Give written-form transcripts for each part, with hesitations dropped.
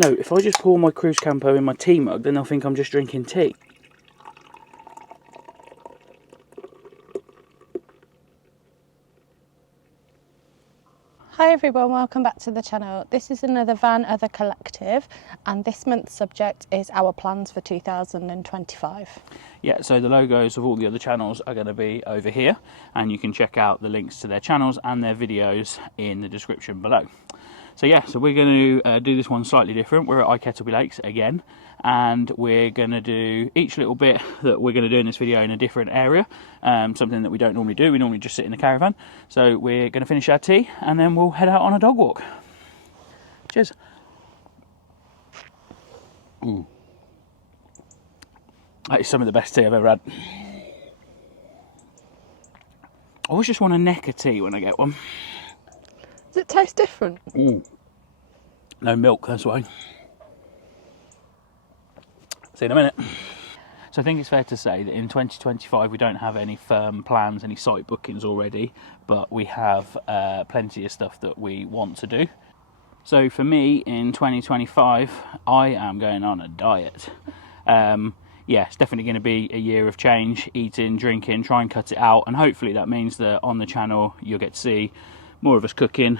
No, if I just pour my cruise campo in my tea mug, then they'll think I'm just drinking tea. Hi everyone, welcome back to the channel. This is another Van Other Collective, and this month's subject is our plans for 2025. Yeah, so the logos of all the other channels are going to be over here, and you can check out the links to their channels and their videos in the description below. So yeah, so we're going to do this one slightly different. We're at Kettleby Lakes again, and we're going to do each little bit that we're going to do in this video in a different area, something that we don't normally do. We normally just sit in the caravan. So we're going to finish our tea and then we'll head out on a dog walk. Cheers. Ooh. That is some of the best tea I've ever had. I always just want a necker tea when I get one. Does it taste different? No milk, that's why. See you in a minute. So I think it's fair to say that in 2025 we don't have any firm plans, any site bookings already, but we have plenty of stuff that we want to do. So for me in 2025, I am going on a diet. Yeah, it's definitely going to be a year of change, eating, drinking, try and cut it out, and hopefully that means that on the channel you'll get to see more of us cooking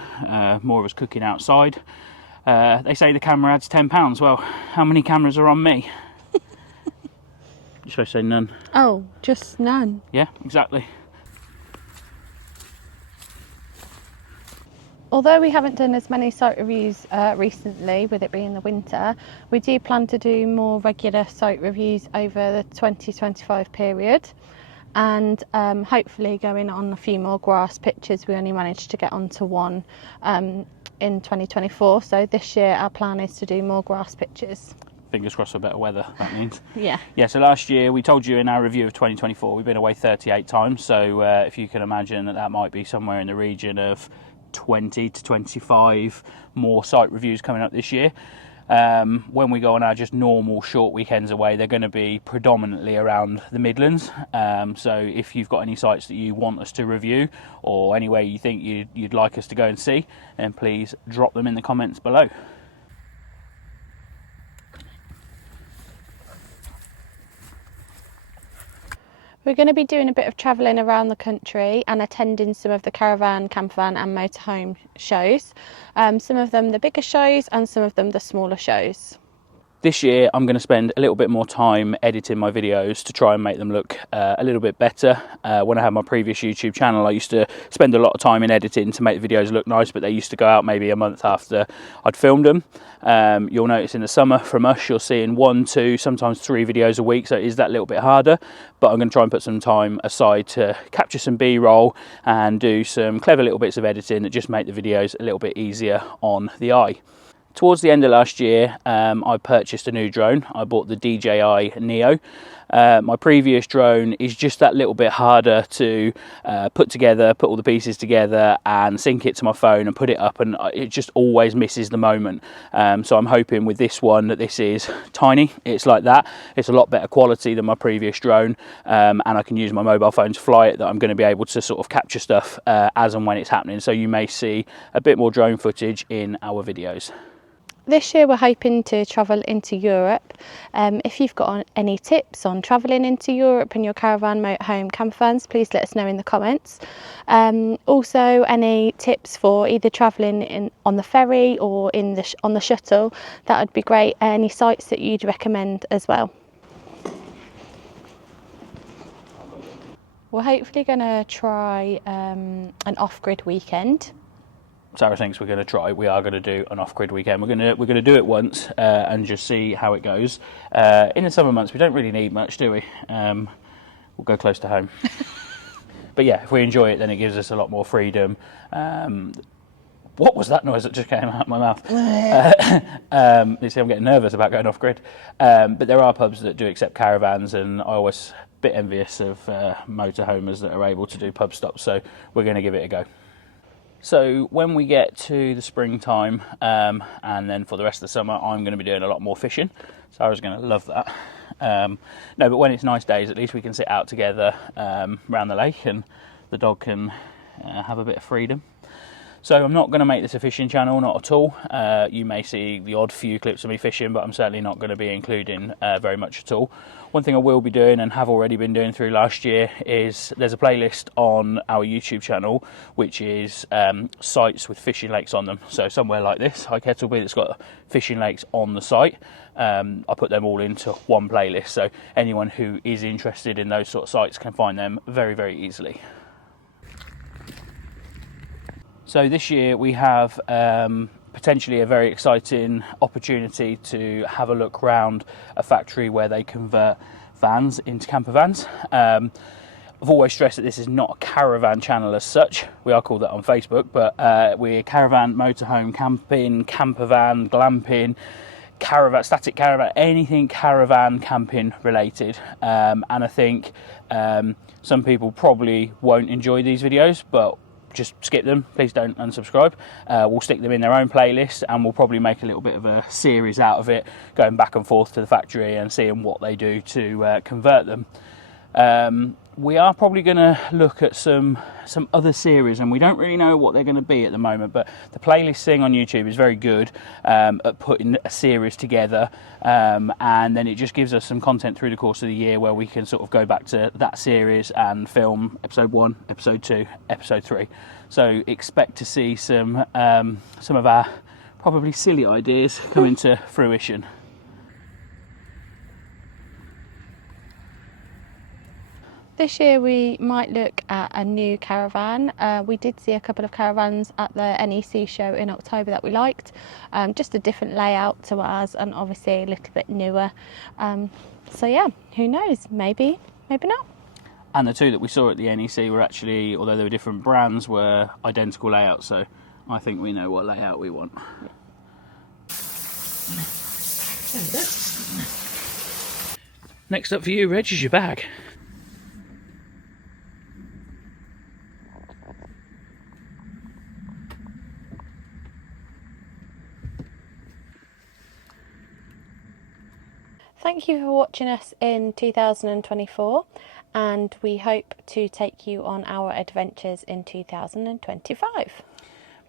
outside. They say the camera adds £10. Well, how many cameras are on me? You're supposed to say none. Oh, just none. Yeah, exactly. Although we haven't done as many site reviews recently, with it being the winter, we do plan to do more regular site reviews over the 2025 period, and hopefully going on a few more grass pictures. We only managed to get onto one in 2024, so this year our plan is to do more grass pictures. Fingers crossed for better weather, that means. Yeah, so last year we told you in our review of 2024 we've been away 38 times, so if you can imagine that might be somewhere in the region of 20 to 25 more site reviews coming up this year. When we go on our just normal short weekends away, they're going to be predominantly around the Midlands, so if you've got any sites that you want us to review or anywhere you think you'd like us to go and see, then please drop them in the comments below. we're going to be doing a bit of travelling around the country and attending some of the caravan, campervan and motorhome shows. Some of them the bigger shows and some of them the smaller shows. This year I'm going to spend a little bit more time editing my videos to try and make them look a little bit better. When I had my previous YouTube channel, I used to spend a lot of time in editing to make the videos look nice, but they used to go out maybe a month after I'd filmed them. You'll notice in the summer from us you're seeing 1, 2, sometimes 3 videos a week, so it is that little bit harder, but I'm going to try and put some time aside to capture some B-roll and do some clever little bits of editing that just make the videos a little bit easier on the eye. Towards the end of last year, I purchased a new drone. I bought the DJI Neo. My previous drone is just that little bit harder to put all the pieces together and sync it to my phone and put it up, and it just always misses the moment. So I'm hoping with this one that this is tiny. It's like that. It's a lot better quality than my previous drone, and I can use my mobile phone to fly it, that I'm going to be able to sort of capture stuff as and when it's happening. So you may see a bit more drone footage in our videos. This year we're hoping to travel into Europe. If you've got any tips on travelling into Europe in your caravan, motorhome, campervans, please let us know in the comments. Also any tips for either travelling on the ferry or on the shuttle, that would be great. Any sites that you'd recommend as well. We're hopefully going to try an off-grid weekend. Sara thinks we're going to try. We are going to do an off-grid weekend. We're going to do it once and just see how it goes. In the summer months, we don't really need much, do we? We'll go close to home. But yeah, if we enjoy it, then it gives us a lot more freedom. What was that noise that just came out of my mouth? You see, I'm getting nervous about going off-grid. But there are pubs that do accept caravans, and I always a bit envious of motorhomers that are able to do pub stops. So we're going to give it a go. So when we get to the springtime, and then for the rest of the summer, I'm going to be doing a lot more fishing. Sara's going to love that. No, but when it's nice days, at least we can sit out together around the lake, and the dog can have a bit of freedom. So I'm not going to make this a fishing channel, not at all. You may see the odd few clips of me fishing, but I'm certainly not going to be including very much at all. One thing I will be doing, and have already been doing through last year, is there's a playlist on our YouTube channel which is sites with fishing lakes on them. So somewhere like this, High Kettleby, that's got fishing lakes on the site, I put them all into one playlist, so anyone who is interested in those sort of sites can find them very, very easily. So this year we have potentially a very exciting opportunity to have a look round a factory where they convert vans into camper vans. I've always stressed that this is not a caravan channel as such. We are called that on Facebook, but we're caravan, motorhome, camping, camper van, glamping, caravan, static caravan, anything caravan camping related. And I think some people probably won't enjoy these videos, but just skip them, please don't unsubscribe. We'll stick them in their own playlist, and we'll probably make a little bit of a series out of it, going back and forth to the factory and seeing what they do to convert them. We are probably going to look at some other series, and we don't really know what they're going to be at the moment, but the playlist thing on YouTube is very good at putting a series together, and then it just gives us some content through the course of the year where we can sort of go back to that series and film episode 1, episode 2, episode 3. So expect to see some of our probably silly ideas come into fruition. This year we might look at a new caravan. We did see a couple of caravans at the NEC show in October that we liked. Just a different layout to ours, and obviously a little bit newer. So yeah, who knows, maybe not. And the two that we saw at the NEC were actually, although they were different brands, were identical layouts, so I think we know what layout we want. Next up for you, Reg, is your bag. Thank you for watching us in 2024, and we hope to take you on our adventures in 2025.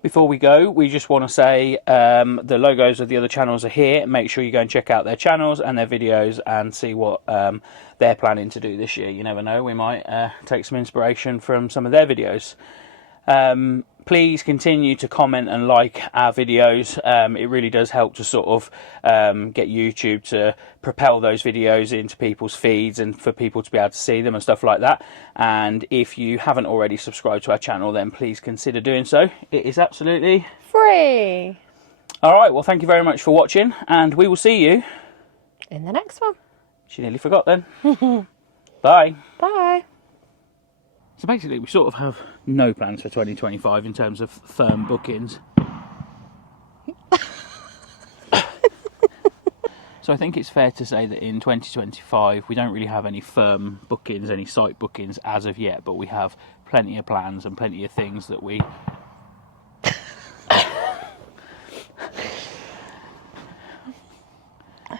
Before we go, we just want to say the logos of the other channels are here. Make sure you go and check out their channels and their videos and see what they're planning to do this year. You never know, we might take some inspiration from some of their videos. Please continue to comment and like our videos. It really does help to sort of get YouTube to propel those videos into people's feeds and for people to be able to see them and stuff like that. And if you haven't already subscribed to our channel, then please consider doing so. It is absolutely free. All right, well, thank you very much for watching, and we will see you in the next one. She nearly forgot then. Bye. Bye. So basically we sort of have no plans for 2025 in terms of firm bookings. So I think it's fair to say that in 2025 we don't really have any firm bookings, any site bookings as of yet, but we have plenty of plans and plenty of things that we